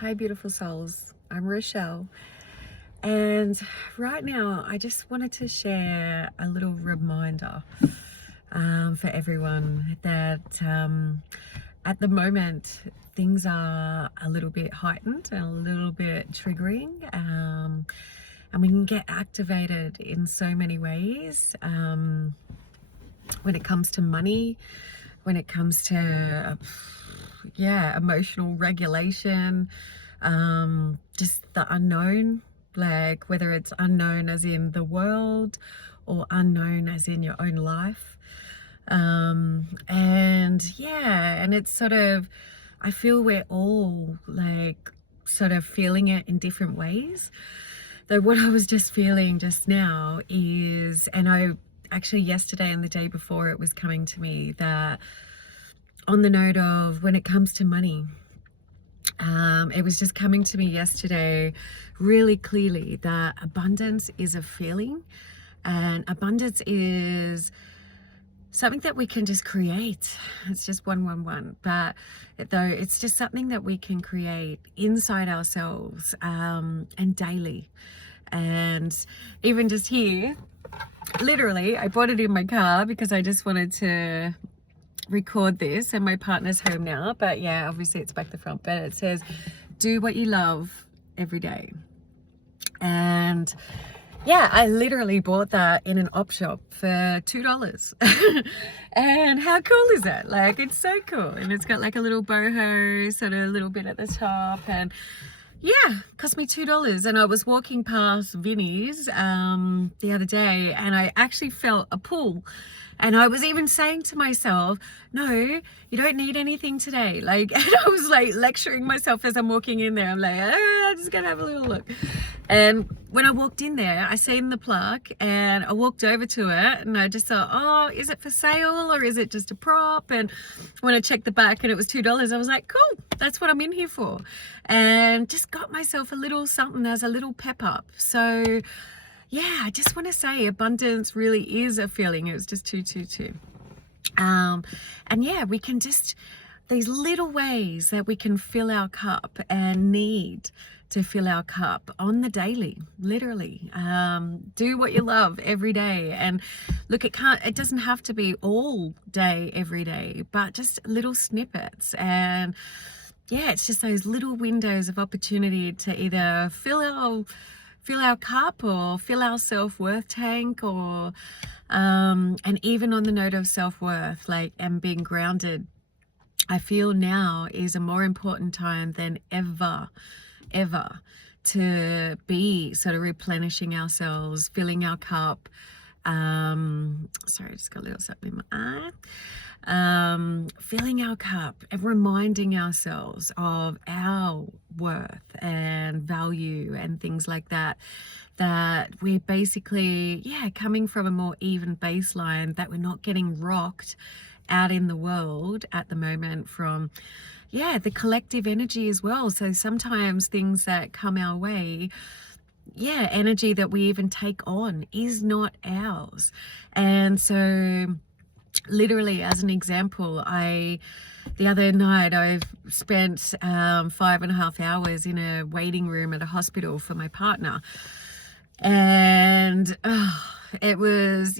Hi, beautiful souls. I'm Rochelle, and right now I just wanted to share a little reminder for everyone that at the moment things are a little bit heightened and a little bit triggering, and we can get activated in so many ways when it comes to money, when it comes to emotional regulation, just the unknown, like whether it's unknown as in the world or unknown as in your own life. And it's sort of, I feel we're all like sort of feeling it in different ways. Though what I was just feeling just now is, and I actually yesterday and the day before it was coming to me, that on the note of when it comes to money, it was just coming to me yesterday really clearly that abundance is a feeling, and abundance is something that we can just create. It's just 111, but though it's just something that we can create inside ourselves, and daily. And even just here, literally, I bought it in my car because I just wanted to record this, and my partner's home now, but yeah, obviously it's back the front, but it says do what you love every day. And yeah, I literally bought that in an op shop for $2. And how cool is that? Like, it's so cool. And it's got like a little boho sort of a little bit at the top, and yeah, cost me $2. And I was walking past Vinnie's the other day, and I actually felt a pull. And I was even saying to myself, no, you don't need anything today. Like, and I was like lecturing myself as I'm walking in there. I'm like, oh, I'm just gonna have a little look. And when I walked in there, I seen the plaque, and I walked over to it, and I just thought, oh, is it for sale or is it just a prop? And when I checked the back and it was $2, I was like, cool, that's what I'm in here for. And just got myself a little something as a little pep up. So yeah, I just want to say abundance really is a feeling. It was just 222. And yeah, we can just, these little ways that we can fill our cup and need to fill our cup on the daily, literally. Do what you love every day. And look, it doesn't have to be all day, every day, but just little snippets. And yeah, it's just those little windows of opportunity to either fill our cup or fill our self-worth tank, or and even on the note of self-worth, like, and being grounded, I feel now is a more important time than ever to be sort of replenishing ourselves, filling our cup. Sorry, I just got a little something in my eye. Filling our cup and reminding ourselves of our worth and value and things like that, that we're basically, coming from a more even baseline, that we're not getting rocked out in the world at the moment from the collective energy as well. So sometimes things that come our way, energy that we even take on is not ours. And so literally, as an example, the other night I've spent 5.5 hours in a waiting room at a hospital for my partner. And it was,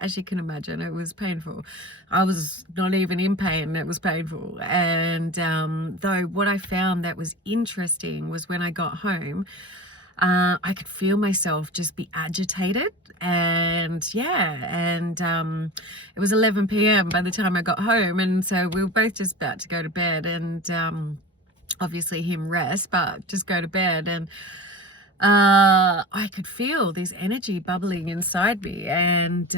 as you can imagine, it was painful. I was not even in pain, it was painful. And though what I found that was interesting was when I got home, I could feel myself just be agitated, and it was 11 p.m. by the time I got home, and so we were both just about to go to bed, and obviously him rest, but just go to bed. And I could feel this energy bubbling inside me, and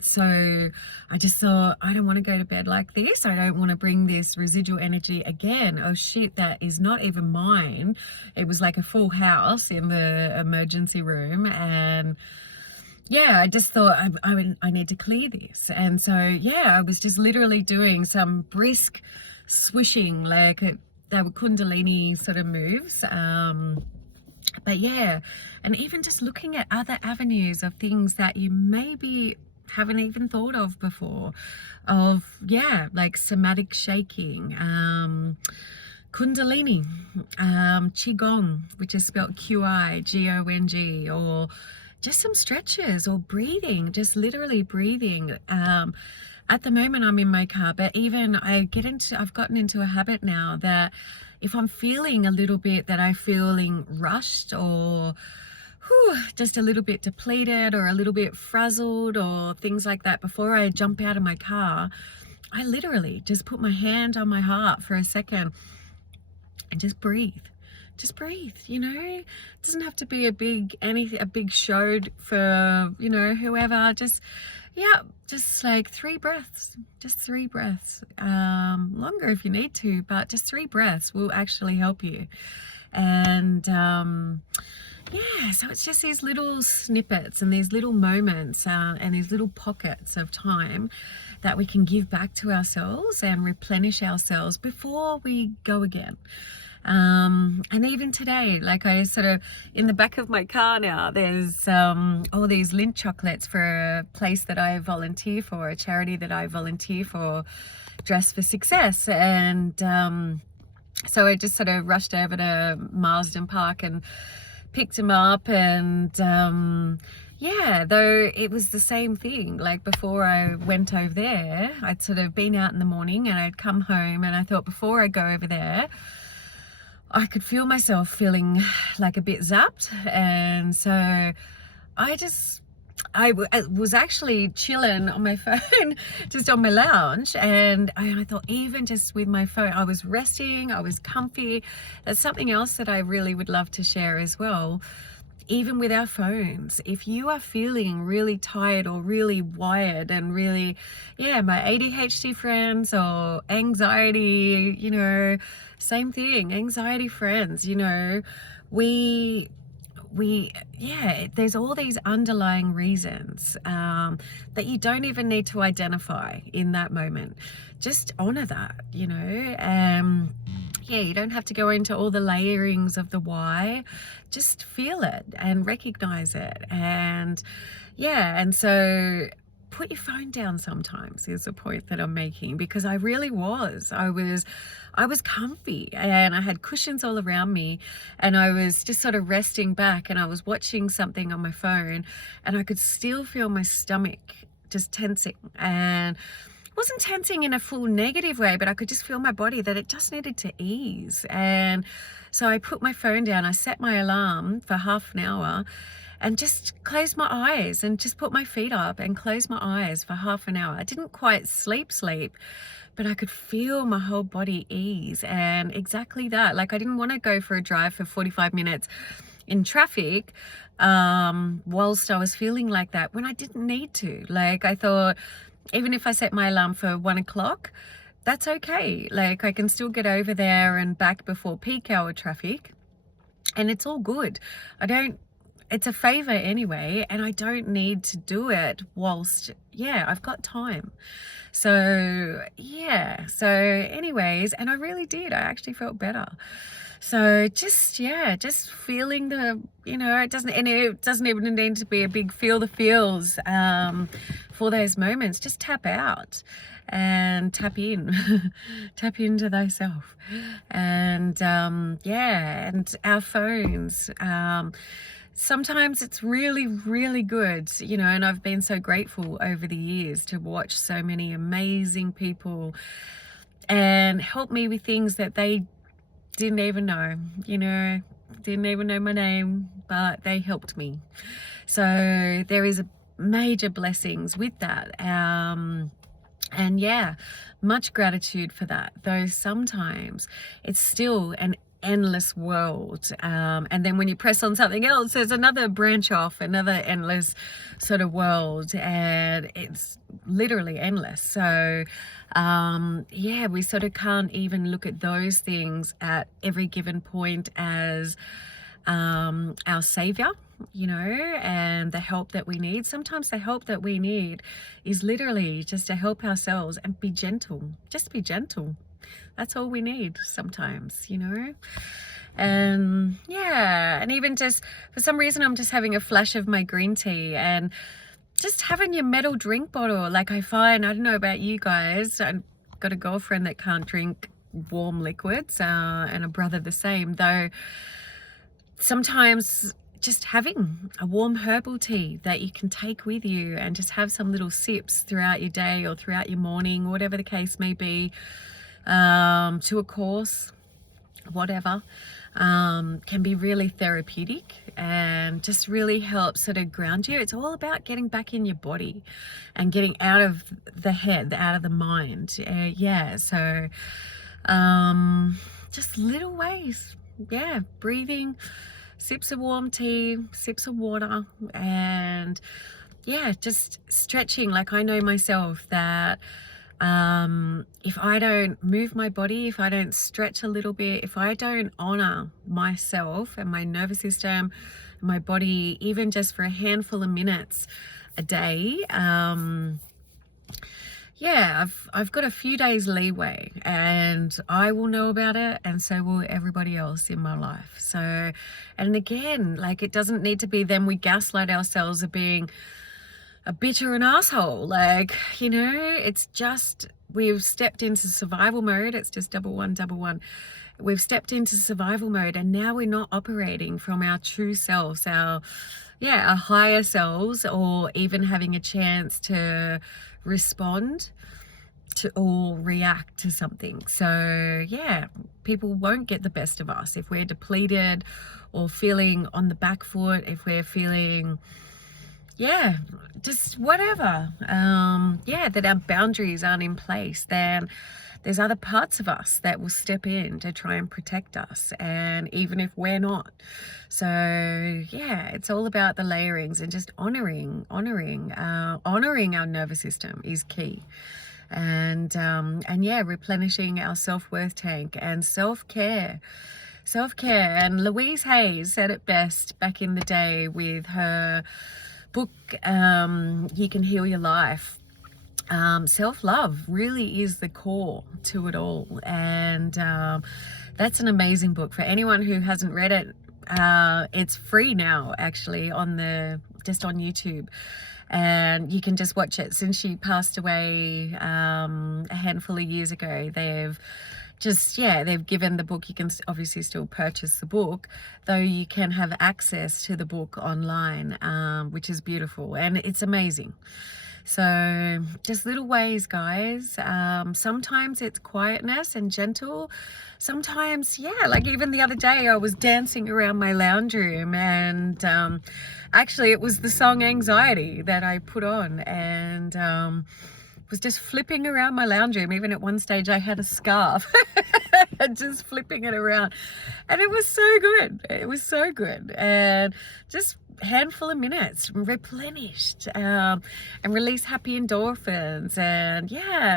so I just thought, I don't want to go to bed like this. I don't want to bring this residual energy again. Oh shit, that is not even mine. It was like a full house in the emergency room, and I just thought I need to clear this. And so I was just literally doing some brisk swishing, like they were Kundalini sort of moves. But and even just looking at other avenues of things that you maybe haven't even thought of before, of like somatic shaking, Kundalini, Qigong, which is spelled Qigong, or just some stretches or breathing, just literally breathing. At the moment I'm in my car, but even I've gotten into a habit now that if I'm feeling a little bit that I'm feeling rushed or just a little bit depleted or a little bit frazzled or things like that, before I jump out of my car, I literally just put my hand on my heart for a second and just breathe. Just breathe, you know. It doesn't have to be a big show for, you know, whoever. Just like 3 breaths. Just 3 breaths. Longer if you need to, but just 3 breaths will actually help you. And yeah, so it's just these little snippets and these little moments and these little pockets of time that we can give back to ourselves and replenish ourselves before we go again. And even today, like I sort of, in the back of my car now, there's all these Lindt chocolates for a place that I volunteer for, a charity that I volunteer for, Dress for Success. And so I just sort of rushed over to Marsden Park and picked him up. And yeah, though it was the same thing, like before I went over there, I'd sort of been out in the morning and I'd come home and I thought, before I go over there, I could feel myself feeling like a bit zapped. And so I was actually chilling on my phone, just on my lounge. And I thought, even just with my phone, I was resting, I was comfy. That's something else that I really would love to share as well. Even with our phones, if you are feeling really tired or really wired and really, yeah, my ADHD friends or anxiety, you know, same thing, anxiety friends, you know, yeah, there's all these underlying reasons that you don't even need to identify in that moment. Just honor that, you know. Yeah, you don't have to go into all the layerings of the why. Just feel it and recognize it. And yeah, and so put your phone down sometimes is the point that I'm making, because I really was. I was comfy and I had cushions all around me and I was just sort of resting back and I was watching something on my phone and I could still feel my stomach just tensing. And wasn't tensing in a full negative way, but I could just feel my body that it just needed to ease. And so I put my phone down, I set my alarm for half an hour and just closed my eyes and just put my feet up and closed my eyes for half an hour. I didn't quite sleep, but I could feel my whole body ease. And exactly that, like I didn't want to go for a drive for 45 minutes in traffic whilst I was feeling like that, when I didn't need to. Like I thought, even if I set my alarm for 1 o'clock, that's okay. Like I can still get over there and back before peak hour traffic and it's all good. It's a favor anyway, and I don't need to do it whilst, yeah, I've got time. So yeah, so anyways, and I really did, I actually felt better. So just feeling the, you know, it doesn't even need to be a big feel the feels for those moments. Just tap out and tap in, tap into thyself. And yeah, and our phones, sometimes it's really, really good, you know, and I've been so grateful over the years to watch so many amazing people and help me with things that they didn't even know, you know, didn't even know my name, but they helped me. So there is a major blessings with that. And yeah, much gratitude for that, though sometimes it's still an endless world, and then when you press on something else, there's another branch off, another endless sort of world, and it's literally endless. So yeah, we sort of can't even look at those things at every given point as our savior, you know, and the help that we need. Sometimes the help that we need is literally just to help ourselves and be gentle. Just be gentle. That's all we need sometimes, you know. And yeah, and even just for some reason I'm just having a flash of my green tea and just having your metal drink bottle. Like I find, I don't know about you guys, I've got a girlfriend that can't drink warm liquids, and a brother the same, though sometimes just having a warm herbal tea that you can take with you and just have some little sips throughout your day or throughout your morning, whatever the case may be, to a course, whatever, can be really therapeutic and just really help sort of ground you. It's all about getting back in your body and getting out of the head, out of the mind. So just little ways. Yeah, breathing, sips of warm tea, sips of water, and yeah, just stretching. Like, I know myself that if I don't move my body, if I don't stretch a little bit, if I don't honor myself and my nervous system, my body, even just for a handful of minutes a day, yeah, I've got a few days leeway, and I will know about it, and so will everybody else in my life. So, and again, like, it doesn't need to be then we gaslight ourselves of being a bitch or an asshole. Like, you know, it's just, we've stepped into survival mode. It's just double one. We've stepped into survival mode, and now we're not operating from our true selves, our higher selves, or even having a chance to respond to or react to something. So yeah, people won't get the best of us if we're depleted or feeling on the back foot, if we're feeling just whatever, that our boundaries aren't in place. Then there's other parts of us that will step in to try and protect us, and even if we're not. So yeah, it's all about the layerings and just honoring our nervous system is key. And replenishing our self-worth tank and self-care. And Louise Hay said it best back in the day with her book, You Can Heal Your Life. Self-love really is the core to it all, and that's an amazing book for anyone who hasn't read it. It's free now, actually, on YouTube, and you can just watch it. Since she passed away a handful of years ago, they've given the book. You can obviously still purchase the book, though you can have access to the book online, which is beautiful, and it's amazing. So just little ways, guys. Sometimes it's quietness and gentle. Sometimes, like even the other day, I was dancing around my lounge room, and actually it was the song Anxiety that I put on, and was just flipping around my lounge room. Even at one stage I had a scarf just flipping it around, and it was so good. And just handful of minutes, replenished, and release happy endorphins, and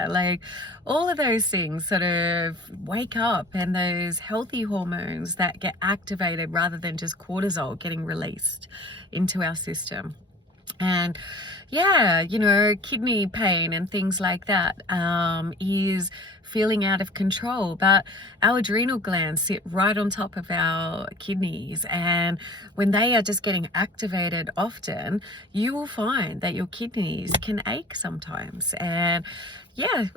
like all of those things sort of wake up, and those healthy hormones that get activated rather than just cortisol getting released into our system. And kidney pain and things like that is feeling out of control, but our adrenal glands sit right on top of our kidneys, and when they are just getting activated often, you will find that your kidneys can ache sometimes. And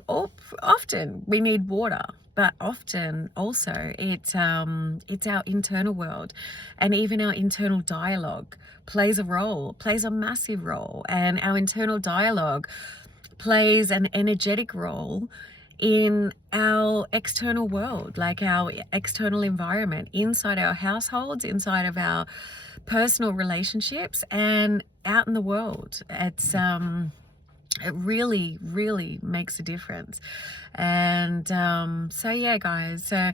often we need water, but often also it's our internal world, and even our internal dialogue plays a massive role. And our internal dialogue plays an energetic role in our external world, like our external environment, inside our households, inside of our personal relationships, and out in the world. It's it really, really makes a difference. And guys, so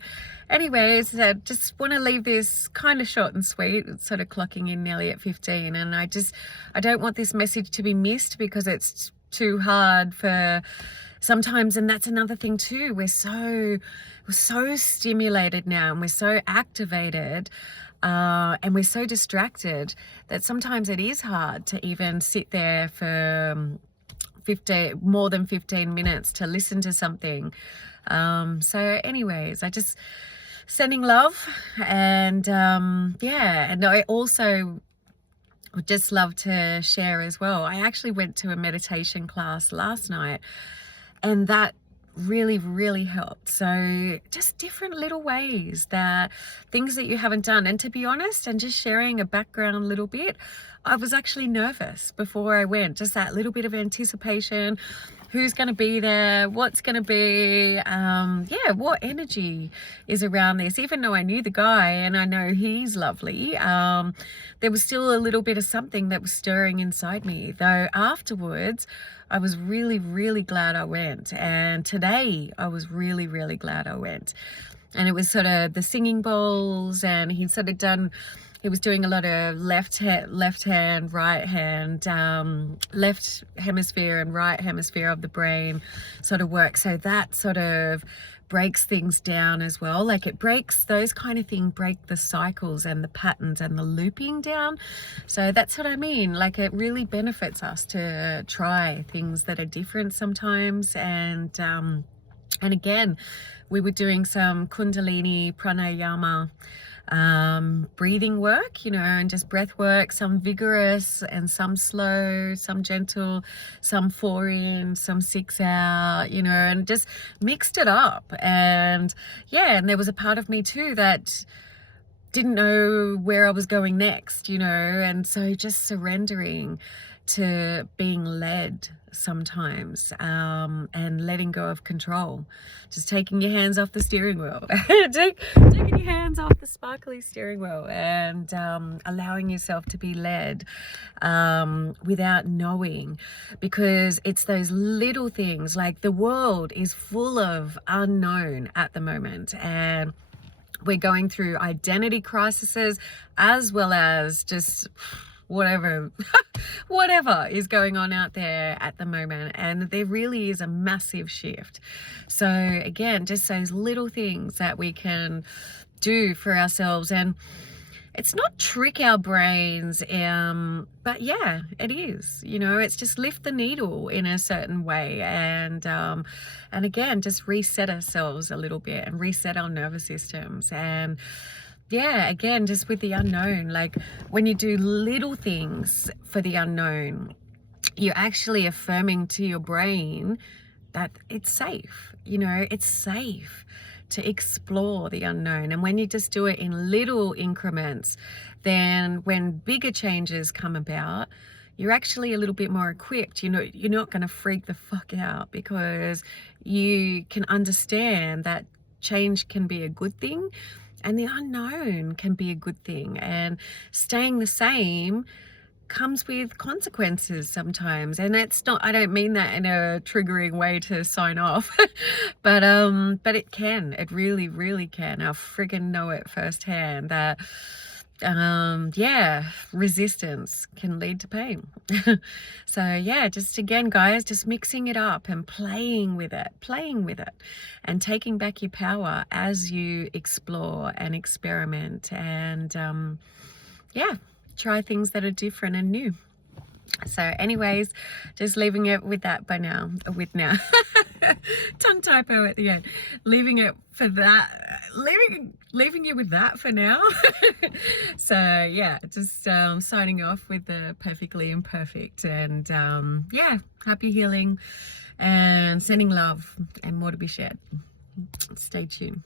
anyways, I just want to leave this kind of short and sweet. It's sort of clocking in nearly at 15, and I don't want this message to be missed, because it's too hard for sometimes. And that's another thing too, we're so stimulated now, and we're so activated, and we're so distracted, that sometimes it is hard to even sit there for more than 15 minutes to listen to something. So anyways, I just sending love, and and I also would just love to share as well. I actually went to a meditation class last night, and that really, really helped. So just different little ways, that things that you haven't done. And to be honest, and just sharing a background a little bit, I was actually nervous before I went, just that little bit of anticipation. Who's going to be there? What's going to be? Yeah, what energy is around this? Even though I knew the guy and I know he's lovely, there was still a little bit of something that was stirring inside me. Though afterwards, I was really, really glad I went. And today, I was really, really glad I went. And it was sort of the singing bowls, and he'd sort of done, he was doing a lot of left hand, right hand, left hemisphere and right hemisphere of the brain sort of work. So that sort of breaks things down as well. Like it breaks, those kind of things break the cycles and the patterns and the looping down. So that's what I mean. Like it really benefits us to try things that are different sometimes. And again, we were doing some Kundalini pranayama breathing work, you know, and just breath work, some vigorous and some slow, some gentle, some 4 in, some 6 out, you know, and just mixed it up. And yeah, and there was a part of me too that didn't know where I was going next, you know, and so just surrendering to being led sometimes, and letting go of control, just taking your hands off the steering wheel, taking your hands off the sparkly steering wheel, and allowing yourself to be led without knowing, because it's those little things. Like the world is full of unknown at the moment, and we're going through identity crises as well as just whatever is going on out there at the moment. And there really is a massive shift. So again, just those little things that we can do for ourselves, and it's not trick our brains, but yeah, it is, you know, it's just lift the needle in a certain way, and again, just reset ourselves a little bit and reset our nervous systems. And yeah, again, just with the unknown, like when you do little things for the unknown, you're actually affirming to your brain that it's safe, you know, it's safe to explore the unknown. And when you just do it in little increments, then when bigger changes come about, you're actually a little bit more equipped. You know, you're not going to freak the fuck out, because you can understand that change can be a good thing and the unknown can be a good thing, and staying the same comes with consequences sometimes. And it's not, I don't mean that in a triggering way to sign off, but it can, it really, really can. I friggin' know it firsthand that yeah, resistance can lead to pain. So yeah, just again, guys, just mixing it up and playing with it and taking back your power as you explore and experiment, and yeah, try things that are different and new. So anyways, just leaving it with that by now, tongue typo at the end, leaving it for that, leaving you with that for now. So yeah, just signing off with the perfectly imperfect, and yeah, happy healing and sending love and more to be shared. Stay tuned.